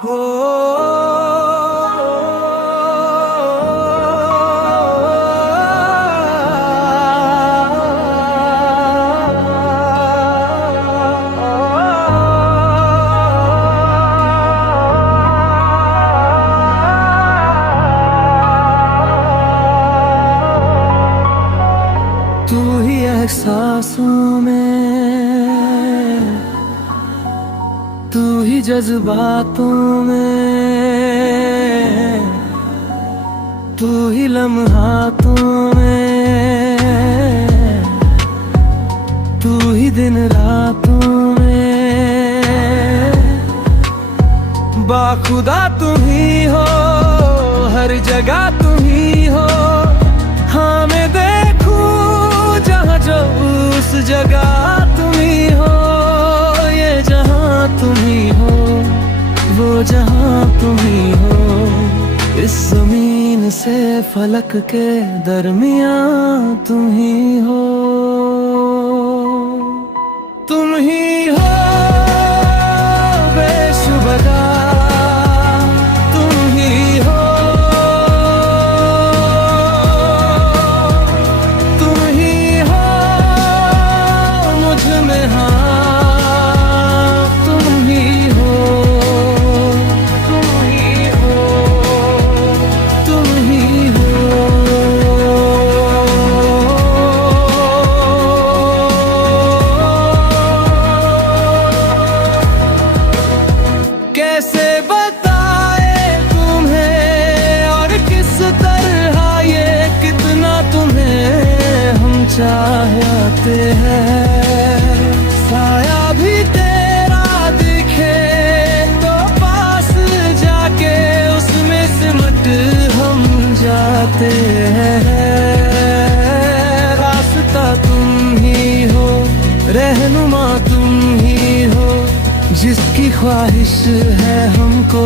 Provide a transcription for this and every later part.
हो तू ही एहसासों में, तू ही जज्बातों में, तू ही लम्हातों में, तू ही दिन रातों में। बाखुदा तू ही हो, हर जगह तू ही हो। हाँ मैं देखूं जहाँ जो उस जगह तुम ही हो। ये जहाँ तुम ही हो, वो जहाँ तुम ही हो। इस जमीन से फलक के दरमियाँ तुम ही हो। तुम ही हो बेशुबदा, तुम ही हो। तुम ही हो मुझ में, हाँ तुम ही हो। तुम ही हो, तुम ही हो। कैसे बताए तुम्हें और किस तरह ये कितना तुम्हें हम चाहते हैं। साया भी तेरा दिखे तो पास जाके उसमें सिमट हम जाते हैं। रास्ता तुम ही हो, रहनुमा तुम ही हो। जिसकी ख्वाहिश है हमको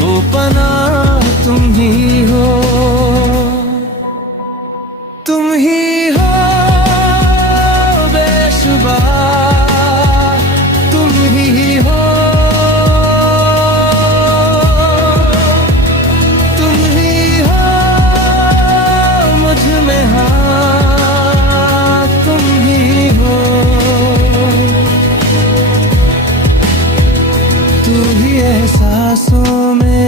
वो पनाह तुम ही हो। तुम ही हो बेशुबा, तुम ही हो। तुम ही हो मुझ में, हाँ तुम ही हो। तू ही एहसासों में,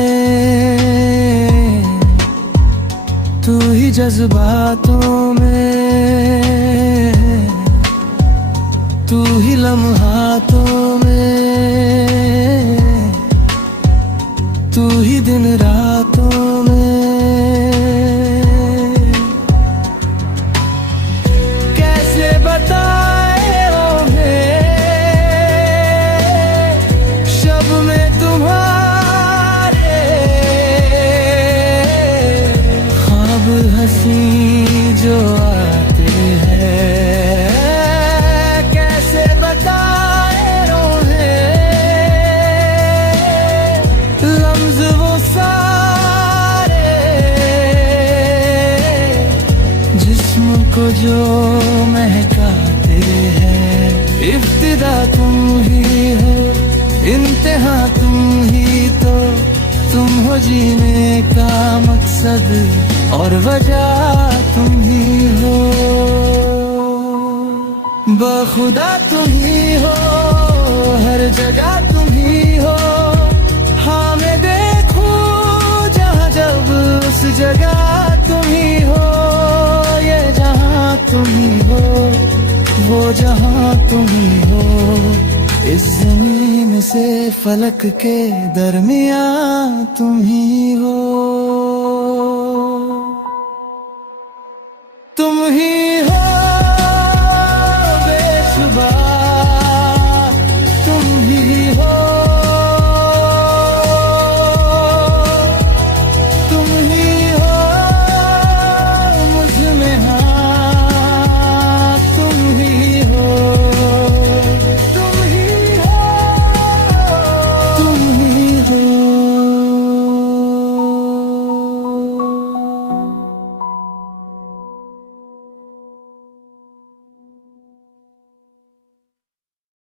तू ही जज्बातों में, तू ही लम्हातों में, तू ही दिन रातों में। कैसे बताए शब में तुम्हारे ख्वाब हंसी जो आते हैं। कैसे बताए लम्ज़ वो सारे जिस्म को जो महकाते हैं। इब्तिदा तुम ही हो, इंतहा तुम ही तो। तुम हो जीने का मकसद और वजह तुम ही हो। बखुदा तुम ही हो, हर जगह तुम ही हो। हाँ मैं देखूं जहाँ जब उस जगह तुम ही हो। ये जहाँ तुम ही हो, वो जहाँ तुम ही हो। इस जमीन से फलक के दरमियाँ तुम ही हो।